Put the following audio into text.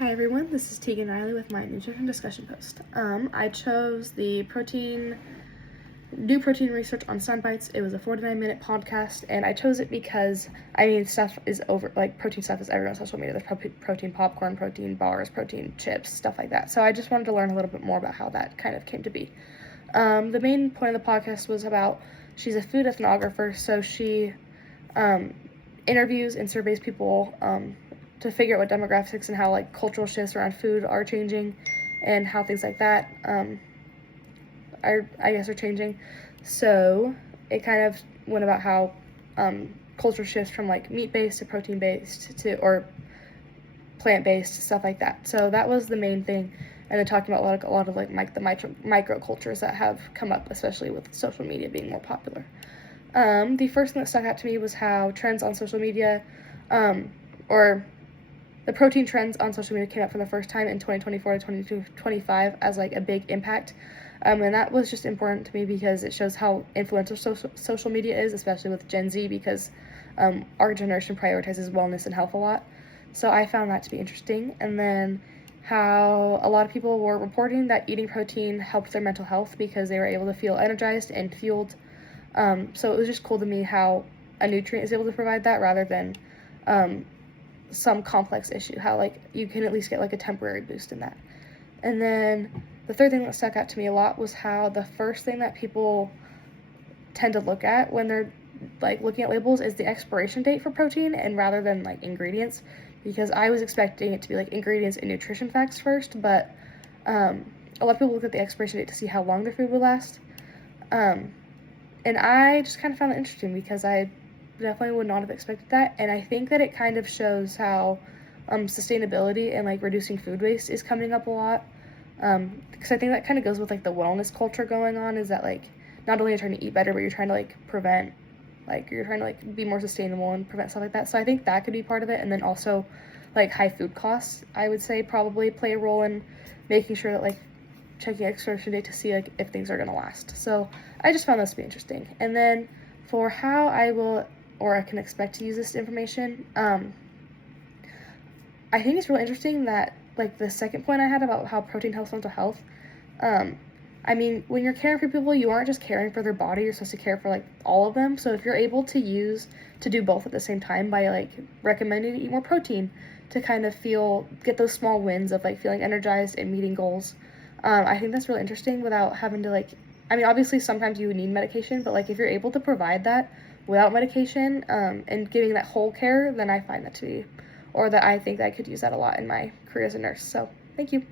Hi everyone, this is Tegan Riley with my nutrition discussion post. I chose the New Protein Research on Soundbites. It was a 49-minute podcast, and I chose it because, stuff is protein stuff is everywhere on social media. There's protein popcorn, protein bars, protein chips, stuff like that. So I just wanted to learn a little bit more about how that kind of came to be. The main point of the podcast was about, she's a food ethnographer, so she interviews and surveys people to figure out what demographics and how cultural shifts around food are changing, and how things like that are changing. So it kind of went about how cultural shifts from meat-based to protein-based or plant-based, stuff like that. So that was the main thing, and then talking about a lot of the micro cultures that have come up, especially with social media being more popular. The first thing that stuck out to me was how trends on social media, or the protein trends on social media, came out for the first time in 2024 to 2025 as a big impact. And that was just important to me because it shows how influential social media is, especially with Gen Z, because our generation prioritizes wellness and health a lot. So I found that to be interesting. And then how a lot of people were reporting that eating protein helped their mental health because they were able to feel energized and fueled. So it was just cool to me how a nutrient is able to provide that rather than some complex issue, how you can at least get a temporary boost in that. And then the third thing that stuck out to me a lot was how the first thing that people tend to look at when they're looking at labels is the expiration date for protein, and rather than ingredients, because I was expecting it to be ingredients and nutrition facts first, but a lot of people look at the expiration date to see how long their food will last. And I just kind of found it interesting because I definitely would not have expected that, and I think that it kind of shows how sustainability and reducing food waste is coming up a lot, because I think that kind of goes with the wellness culture going on, is that not only you're trying to eat better, but you're trying to prevent, you're trying to be more sustainable and prevent stuff like that. So I think that could be part of it, and then also high food costs, I would say, probably play a role in making sure that checking expiration date to see if things are going to last. So I just found this to be interesting. And then for how I can expect to use this information, I think it's really interesting that the second point I had about how protein helps mental health. When you're caring for people, you aren't just caring for their body, you're supposed to care for all of them. So if you're able to do both at the same time by recommending to eat more protein to kind of get those small wins of feeling energized and meeting goals, I think that's really interesting without having to obviously sometimes you would need medication, but if you're able to provide that without medication, and giving that whole care, then I find that to be, or that I think that I could use that a lot in my career as a nurse. So thank you.